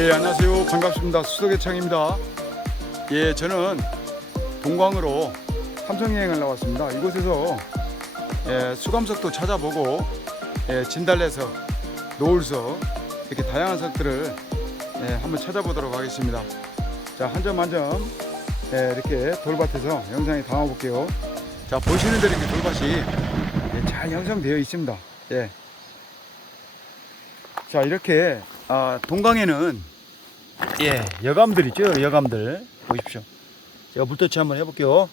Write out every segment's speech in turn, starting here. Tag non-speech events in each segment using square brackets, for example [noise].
예, 안녕하세요. 반갑습니다. 수석의 창입니다. 예, 저는 동광으로 삼성 여행을 나왔습니다. 이곳에서 예, 수감석도 찾아보고 예, 진달래석, 노을석 이렇게 다양한 석들을 예, 한번 찾아보도록 하겠습니다. 자, 한 점 한점 예, 이렇게 돌밭에서 영상에 담아볼게요. 자, 보시는 대로 이렇게 돌밭이 예, 잘 형성되어 있습니다. 예. 자, 이렇게 아, 동강에는 예, 여감들 있죠? 여감들. 보십시오. 제가 물터치 한번 해볼게요.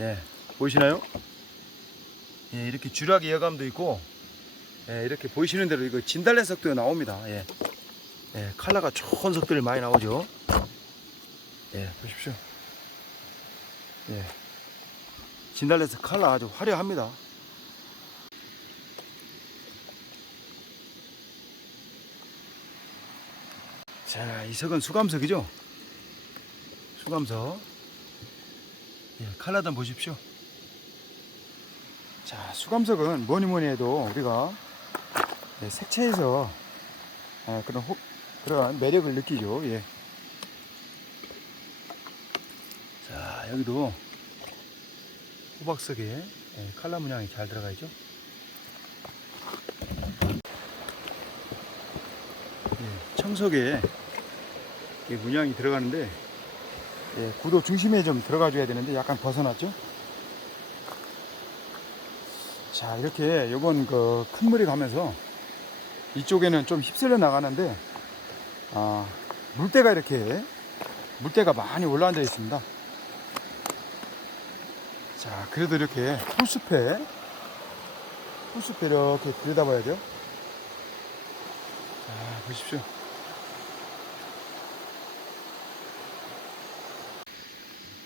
예, 보이시나요? 예, 이렇게 주라기 여감도 있고, 예, 이렇게 보이시는 대로 이거 진달래 석도 나옵니다. 예, 예, 칼라가 좋은 석들이 많이 나오죠. 예, 보십시오. 예, 진달래 석 칼라 아주 화려합니다. 자, 이 석은 수감석이죠? 수감석. 예, 칼라단 보십시오. 자, 수감석은 뭐니 뭐니 해도 우리가 예, 색채에서 아, 그런 혹, 그런 매력을 느끼죠. 예. 자, 여기도 호박석에 예, 칼라 문양이 잘 들어가 있죠. 예, 청석에 이 문양이 들어가는데 예, 구도 중심에 좀 들어가 줘야 되는데 약간 벗어났죠. 자 이렇게 요건 그큰 물이 가면서 이쪽에는 좀 휩쓸려 나가는데 아, 물때가 이렇게 물때가 많이 올라앉아 있습니다. 자 그래도 이렇게 풀숲에 풀숲에 이렇게 들여다봐야 돼요. 자 보십시오.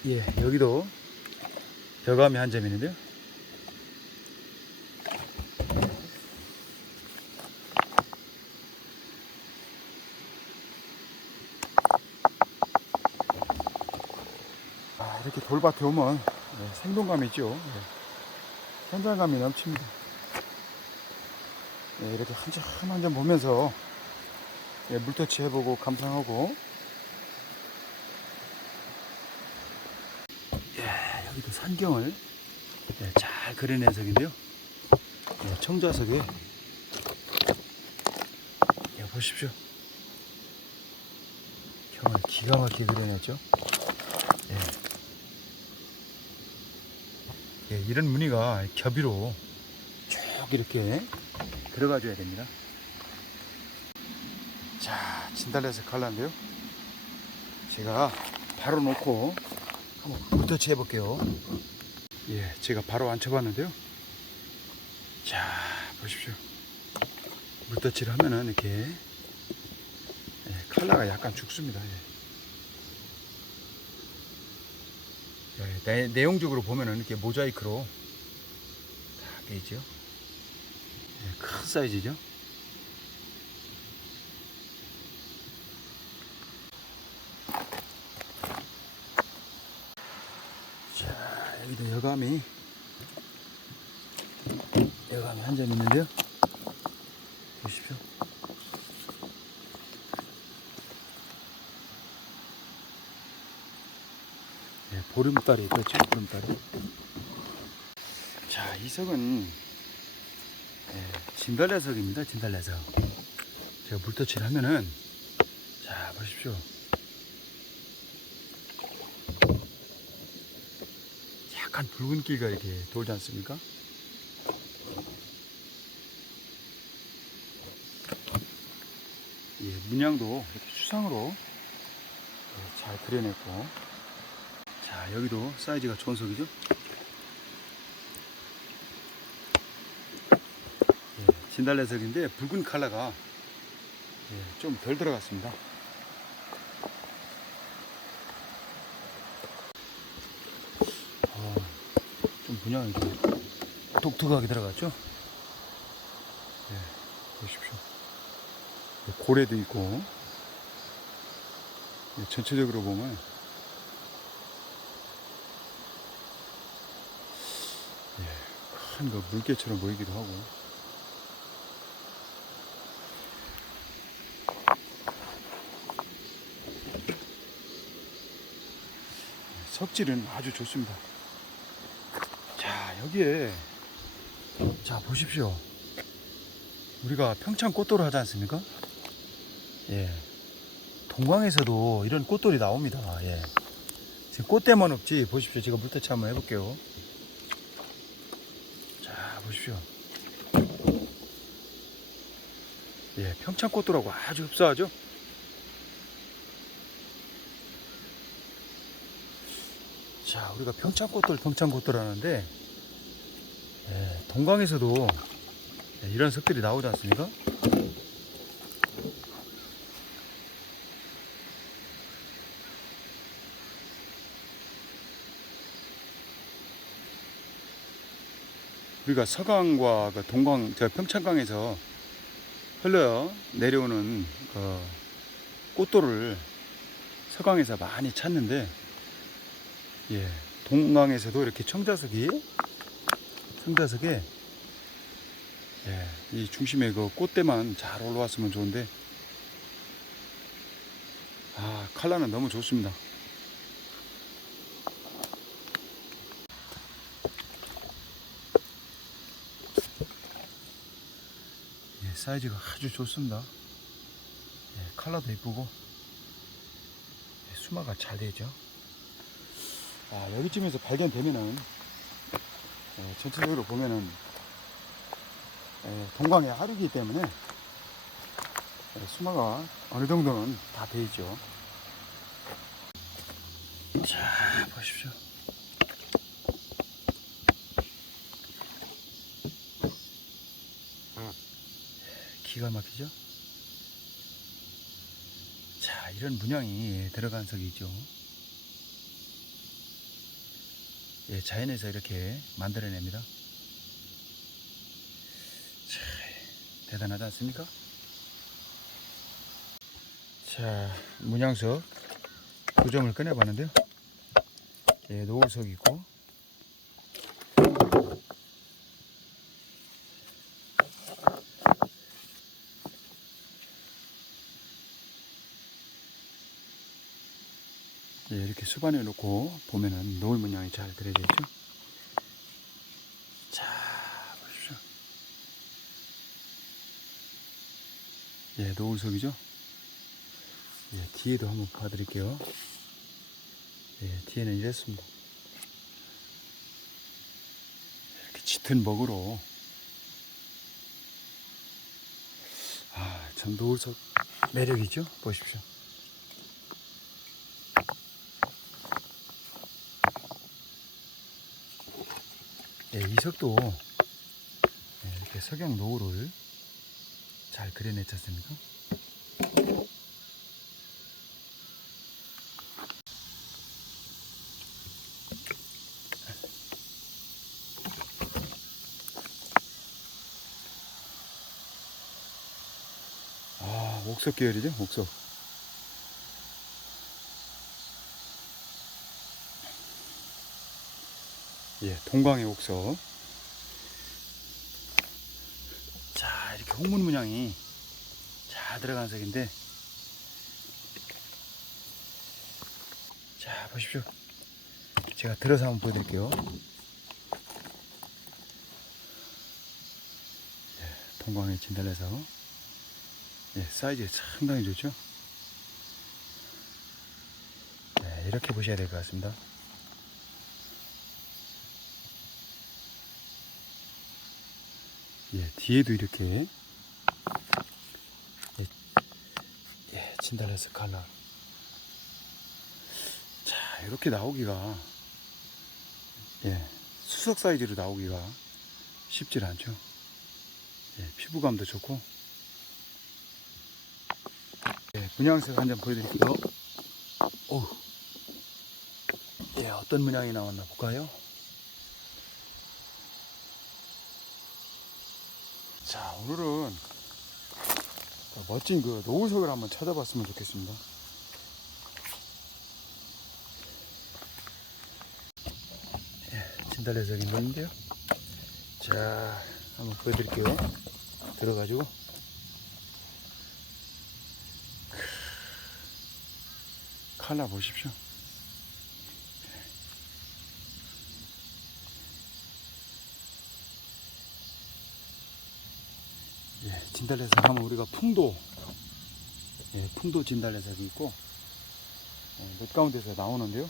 예, 여기도 여감이 한점 있는데요. 아, 이렇게 돌밭에 오면 예, 생동감이 있죠. 예. 현장감이 넘칩니다. 예, 이렇게 한 점 한점 보면서 예, 물터치 해보고 감상하고 산경을 예, 잘 그려낸 석인데요. 예, 청자석에 예, 보십시오. 경을 기가 막히게 그려냈죠. 예. 예, 이런 무늬가 겹이로 쭉 이렇게 들어가줘야 됩니다. 자, 진달래색 갈라인데요. 제가 바로 놓고 한번 물터치 해볼게요. 예, 제가 바로 앉혀봤는데요. 자, 보십시오. 물터치를 하면은 이렇게 예, 칼라가 약간 죽습니다. 예. 예, 내, 내용적으로 보면은 이렇게 모자이크로 다 있죠. 예, 큰 사이즈죠. 자, 여기도 여감이 여감이 한 점 있는데요. 보십시오. 네, 보름달이 있겠죠, 보름달이. 자, 이 석은 예, 진달래석입니다, 진달래석. 제가 물터치를 하면은 자, 보십시오. 약간 붉은기가 이렇게 돌지 않습니까? 예, 문양도 이렇게 추상으로 예, 잘 그려냈고. 자 여기도 사이즈가 좋은 석이죠? 예, 진달래석인데 붉은 컬러가 예, 좀 덜 들어갔습니다 그냥 이렇게 독특하게 들어갔죠. 네, 보십시오. 예, 고래도 있고 네, 전체적으로 보면 네, 큰그 물개처럼 보이기도 하고 석질은 아주 좋습니다. 자, 여기에 자, 보십시오. 우리가 평창 꽃돌을 하지 않습니까? 예. 동광에서도 이런 꽃돌이 나옵니다. 예. 지금 꽃대만 없지. 보십시오. 제가 물터치 한번 해볼게요. 자, 보십시오. 예, 평창 꽃돌하고 아주 흡사하죠? 자, 우리가 평창 꽃돌, 평창 꽃돌 하는데, 예, 동강에서도 예, 이런 석들이 나오지 않습니까? 우리가 서강과 그 동강, 저 평창강에서 흘러 내려오는 그 꽃돌을 서강에서 많이 찾는데, 예, 동강에서도 이렇게 청자석이 청자석에 예, 이 중심에 그 꽃대만 잘 올라왔으면 좋은데 아 칼라는 너무 좋습니다. 예, 사이즈가 아주 좋습니다. 예, 칼라도 예쁘고 예, 수마가 잘 되죠. 아, 여기쯤에서 발견되면은 어, 전체적으로 보면은 에, 동광의 하루이기 때문에 에, 수마가 어느 정도는 다 돼 있죠. 자, 보십시오. 기가 막히죠? 자, 이런 문양이 들어간 석이죠. 예, 자연에서 이렇게 만들어냅니다. 자, 대단하지 않습니까? 자, 문양석 두 점을 꺼내봤는데요. 예, 노을석 있고, 예, 이렇게 수반에 놓고 보면은 노을 문양이 잘 그려져 있죠. 자, 보십시오. 예, 노을석이죠. 예, 뒤에도 한번 봐드릴게요. 예, 뒤에는 이랬습니다. 이렇게 짙은 먹으로. 아, 참 노을석 매력이죠. 보십시오. 예, 이석도 예, 이렇게 석양 노을을 잘 그려냈지 않습니까? 아, 옥석 계열이죠, 옥석. 예, 동광의 옥석. 자, 이렇게 홍문 문양이 잘 들어간 색인데, 자, 보십시오. 제가 들어서 한번 보여드릴게요. 예, 동광의 진달래서. 예, 사이즈 상당히 좋죠? 네, 이렇게 보셔야 될 것 같습니다. 예, 뒤에도 이렇게. 예, 예, 진달래스 칼라 자 이렇게 나오기가 예, 수석 사이즈로 나오기가 쉽질 않죠. 예, 피부감도 좋고. 예, 문양색 한점 보여드릴게요. 오, 예, 어떤 문양이 나왔나 볼까요? 자, 오늘은 더 멋진 그 노을석을 한번 찾아봤으면 좋겠습니다. 예, 진달래석인 건데요. 자, 한번 보여드릴게요. 들어가지고. 크, 칼라 보십시오. 진달래색 하면 우리가 풍도, 예, 풍도 진달래색이 있고, 어, 몇 가운데서 나오는데요.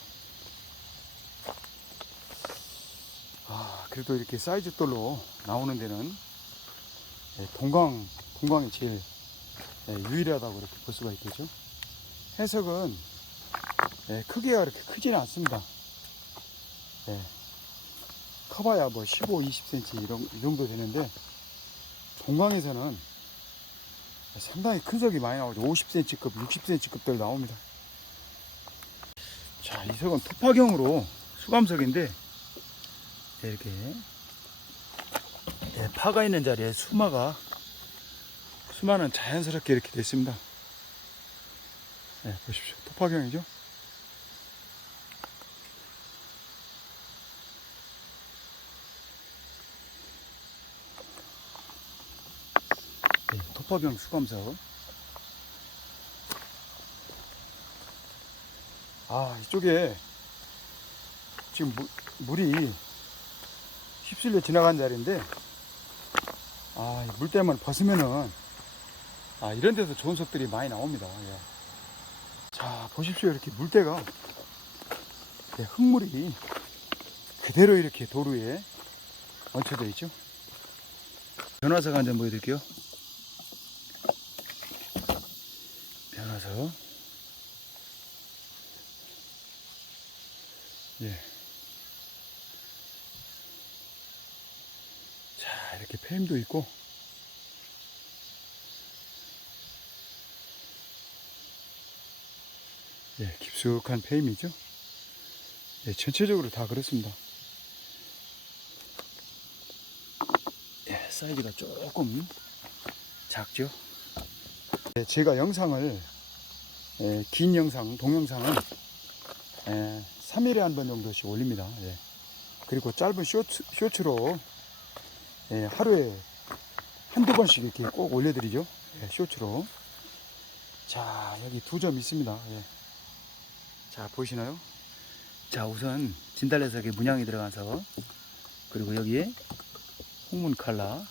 아, 그래도 이렇게 사이즈 돌로 나오는 데는 예, 동광, 동광이 제일 예, 유일하다고 이렇게 볼 수가 있겠죠. 해석은 예, 크기가 그렇게 크지는 않습니다. 예, 커봐야 뭐 15, 20cm 이런, 이 정도 되는데, 동광에서는 상당히 큰 석이 많이 나오죠. 50cm급, 60cm급들 나옵니다. 자, 이 석은 토파경으로 수감석인데, 이렇게 예, 파가 있는 자리에 수마가 수마는 자연스럽게 이렇게 됐습니다. 예, 보십시오. 토파경이죠. 예, 토파경 수감석. 아, 이쪽에 지금 물, 물이 휩쓸려 지나간 자리인데, 아, 이물 때만 벗으면은, 아, 이런 데서 좋은 석들이 많이 나옵니다. 예. 자, 보십시오. 이렇게 물때가, 예, 흙물이 그대로 이렇게 도로에 얹혀져 있죠. 변화석 한점 보여드릴게요. 변화석. 예. 자, 이렇게 폐임도 있고. 예, 깊숙한 폐임이죠. 예, 전체적으로 다 그렇습니다. 예, 사이즈가 조금 작죠. 예, 제가 영상을 예, 긴 영상, 동영상은 예, 3일에 한 번 정도씩 올립니다. 예. 그리고 짧은 쇼츠, 쇼츠로 예, 하루에 한두 번씩 이렇게 꼭 올려드리죠. 예, 쇼츠로. 자, 여기 두 점 있습니다. 예. 자, 보이시나요? 자, 우선 진달래석에 문양이 들어가서 그리고 여기에 홍문 칼라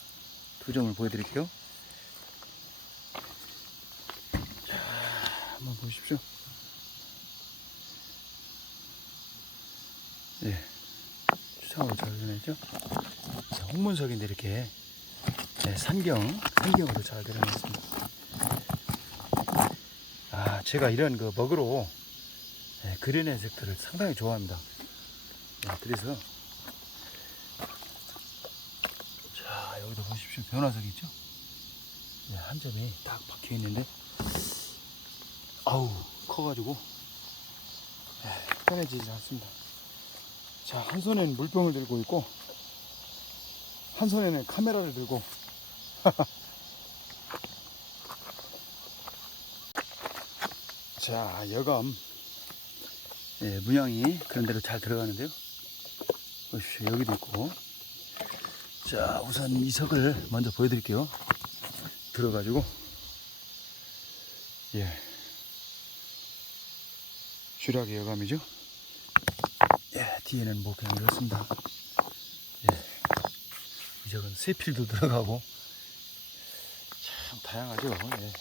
두 점을 보여드릴게요. 한번 보십시오. 예, 추상으로 잘 드러냈죠? 자, 홍문석인데 이렇게 네, 산경, 산경으로 잘 드러냈습니다. 아, 제가 이런 그 먹으로 네, 그려낸 색들을 상당히 좋아합니다. 네, 그래서 자 여기도 보십시오 변화석 있죠? 네, 한 점이 딱 박혀 있는데 아우 커가지고 네, 편해지지 않습니다. 자 한 손에는 물병을 들고 있고 한 손에는 카메라를 들고 [laughs] 자 여감 예, 문양이 그런 대로 잘 들어가는데요. 보십시오. 여기도 있고. 자, 우선 이 석을 먼저 보여드릴게요. 들어가지고. 예. 주락의 여감이죠. 예, 뒤에는 뭐 그냥 이렇습니다. 예. 이 석은 세필도 들어가고. 참 다양하죠. 예.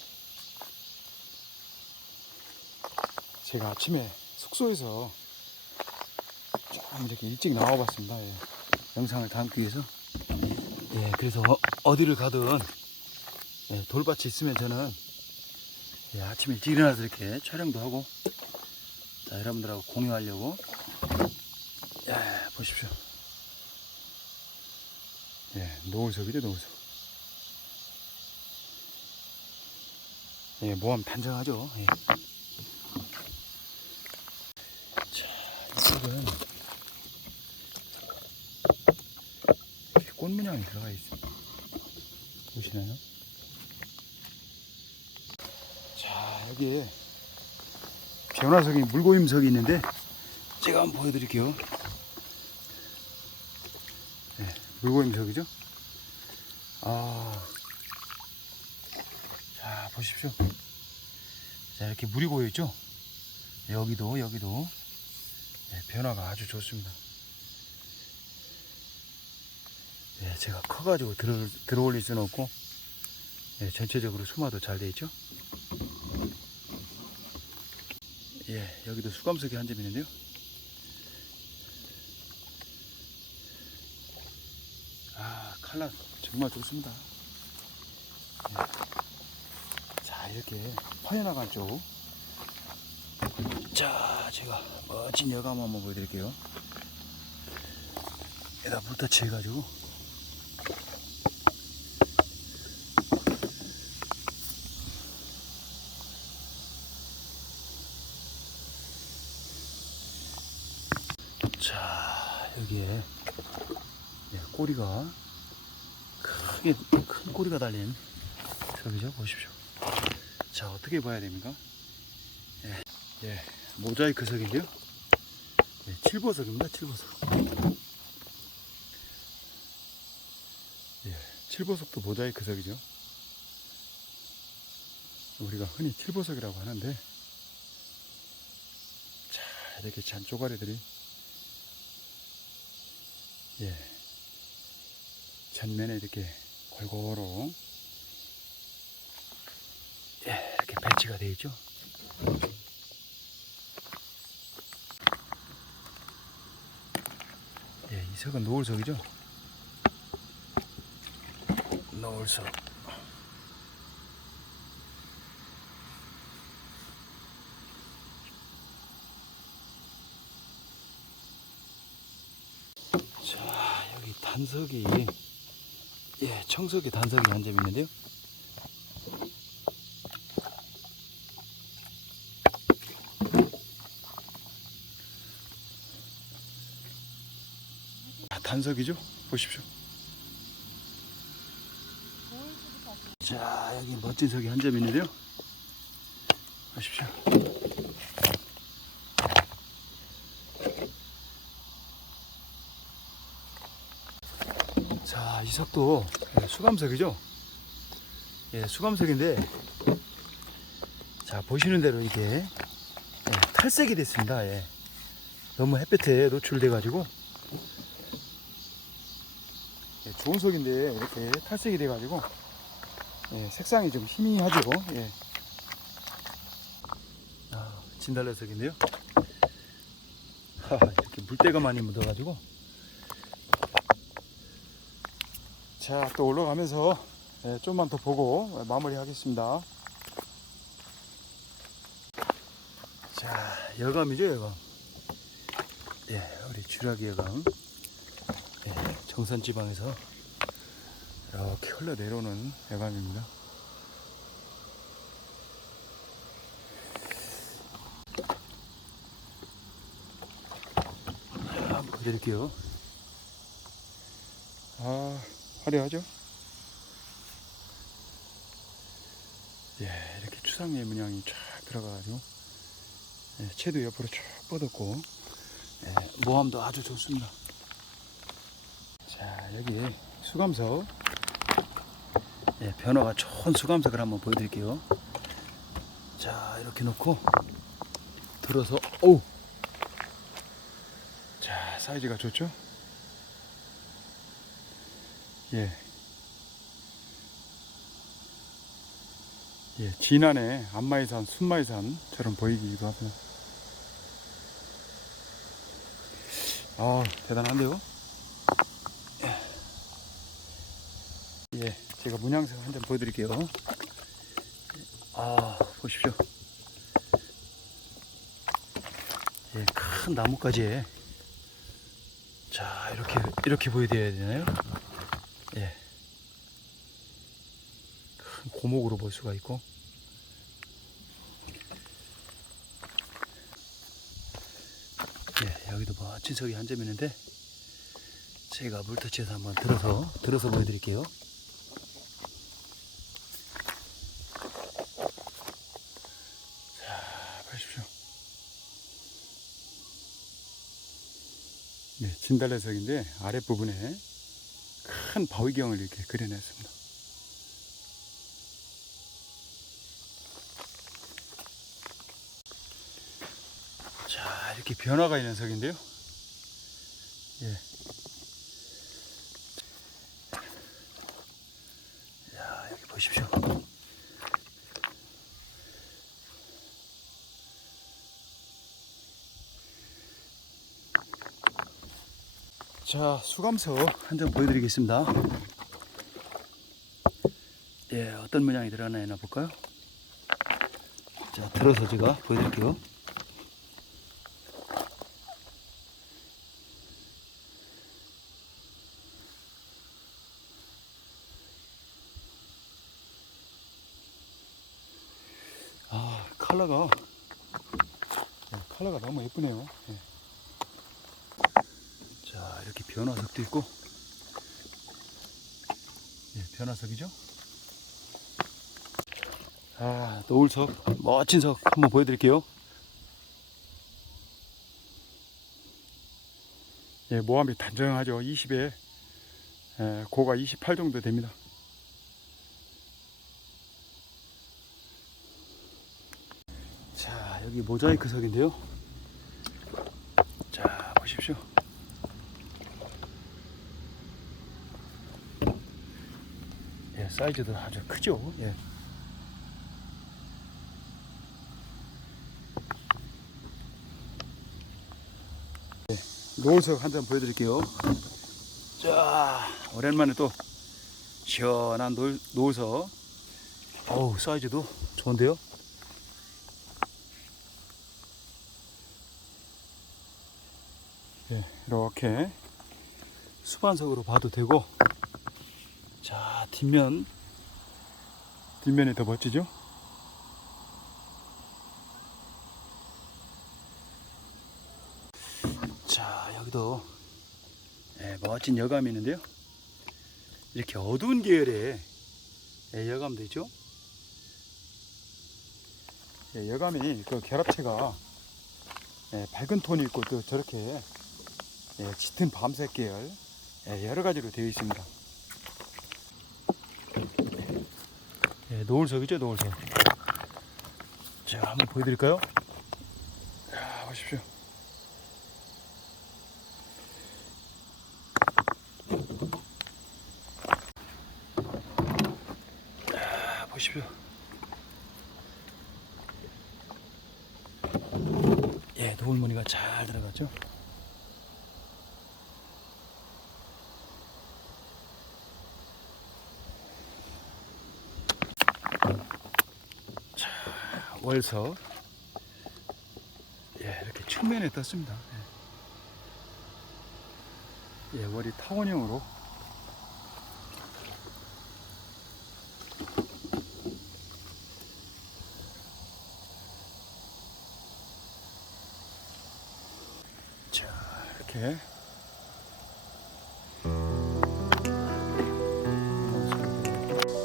제가 아침에 숙소에서 좀 이렇게 일찍 나와봤습니다. 예. 영상을 담기 위해서. 예, 그래서 어, 디를 가든 예, 돌밭이 있으면 저는 예, 아침에 일찍 일어나서 이렇게 촬영도 하고 자, 여러분들하고 공유하려고 예, 보십시오. 예, 노을석이죠, 노을석. 예, 모함 단정하죠. 예. 이쪽은 이렇게 꽃 문양이 들어가 있습니다. 보시나요? 자, 여기에 변화석이 물고임석이 있는데 제가 한번 보여드릴게요. 네, 물고임석이죠? 아, 자 보십시오. 자 이렇게 물이 고여 있죠? 여기도 여기도 네, 변화가 아주 좋습니다. 예, 제가 커가지고 들어, 들어올릴 수는 없고, 예, 전체적으로 수마도 잘 돼 있죠. 예, 여기도 수감석이 한 점 있는데요. 아, 칼라 정말 좋습니다. 예. 자, 이렇게 퍼져나간 쪽. 자, 제가 멋진 여감 한번 보여드릴게요. 여기다 물 터치 해가지고. 자, 여기에 예, 꼬리가 크게 큰 꼬리가 달린 저기죠 보십시오. 자 어떻게 봐야 됩니까? 예, 예 모자이크 석인데요. 예, 칠보석입니다. 칠보석. 예, 칠보석도 모자이크 석이죠. 우리가 흔히 칠보석이라고 하는데 자 이렇게 잔 쪼가리들이 예. 전면에 이렇게 골고루 예, 이렇게 배치가 되어 있죠. 예, 이 석은 노을석이죠. 노을석. 단석이 예, 청석이 단석이 한 점 있는데요. 아, 단석이죠? 보십시오. 자, 여기 멋진 석이 한 점 있는데요. 보십시오. 석도 예, 수감석이죠? 예, 수감석인데, 자, 보시는 대로 이게 예, 탈색이 됐습니다. 예. 너무 햇볕에 노출돼 가지고, 예, 좋은 석인데, 이렇게 탈색이 돼 가지고, 예, 색상이 좀 희미하죠? 예. 아, 진달래석인데요. 하, 이렇게 물때가 많이 묻어가지고, 자, 또 올라가면서 예, 좀만 더 보고 마무리 하겠습니다. 자, 여감이죠, 여감. 예, 우리 주라기 여감. 예, 정선 지방에서 이렇게 흘러 내려오는 여감입니다. 한번 보여드릴게요. 아, 화려하죠? 예, 이렇게 추상의 문양이 쫙 들어가가지고, 예, 채도 옆으로 쭉 뻗었고, 예, 모함도 아주 좋습니다. 자, 여기 수감석, 예, 변화가 좋은 수감석을 한번 보여드릴게요. 자, 이렇게 놓고, 들어서, 오! 자, 사이즈가 좋죠? 예. 예, 진안의 안마이산, 순마이산처럼 보이기도 하고요. 아, 대단한데요? 예, 제가 문양색 한 점 보여드릴게요. 아, 보십시오. 예, 큰 나뭇가지에 자, 이렇게, 이렇게 보여드려야 되나요? 예. 큰 고목으로 볼 수가 있고. 예, 여기도 멋진 석이 한 점 있는데, 제가 물터치해서 한번 들어서, 들어서 보여드릴게요. 자, 보십시오. 네, 진달래석인데, 아랫 부분에 큰 바위경을 이렇게 그려냈습니다. 자, 이렇게 변화가 있는 석인데요. 예. 야, 여기 보십시오. 자, 수감서 한 장 보여드리겠습니다. 예, 어떤 문양이 들어가나 해나 볼까요? 자, 들어서 제가 보여드릴게요. 아, 컬러가, 예, 컬러가 너무 예쁘네요. 예. 자, 이렇게 변화석도 있고, 예, 변화석이죠? 아, 노을석, 멋진 석 한번 보여드릴게요. 예, 모함이 단정하죠. 20에 예, 고가 28 정도 됩니다. 자, 여기 모자이크 석인데요. 자, 보십시오. 예, 사이즈도 아주 크죠. 예. 노을석 한 잔 보여드릴게요. 자, 오랜만에 또 시원한 노을, 노을석. 어우, 사이즈도 좋은데요? 네, 이렇게 수반석으로 봐도 되고, 자, 뒷면, 뒷면이 더 멋지죠? 자, 여기도 예, 멋진 여감이 있는데요. 이렇게 어두운 계열의 예, 여감도 있죠. 예, 여감이 그 결합체가 예, 밝은 톤이 있고 또 저렇게 예, 짙은 밤색 계열 예, 여러 가지로 되어 있습니다. 예, 노을석이죠, 노을석. 자, 한번 보여드릴까요? 자, 보십시오. 자, 보십시오. 예, 노을무늬가 잘 들어갔죠? 자, 월석. 예, 이렇게 측면에 떴습니다. 예, 예 월이 타원형으로 자, 이렇게.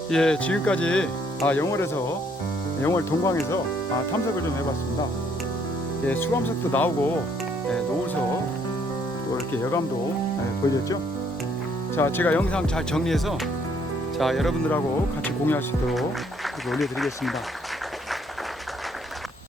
예, 지금까지 아, 영월에서 영월 동광에서 아, 탐색을 좀 해봤습니다. 예, 수감석도 나오고 예, 노을석 또 이렇게 여감도 예, 보여줬죠. 자, 제가 영상 잘 정리해서 자 여러분들하고 같이 공유할 수 있도록 올려드리겠습니다.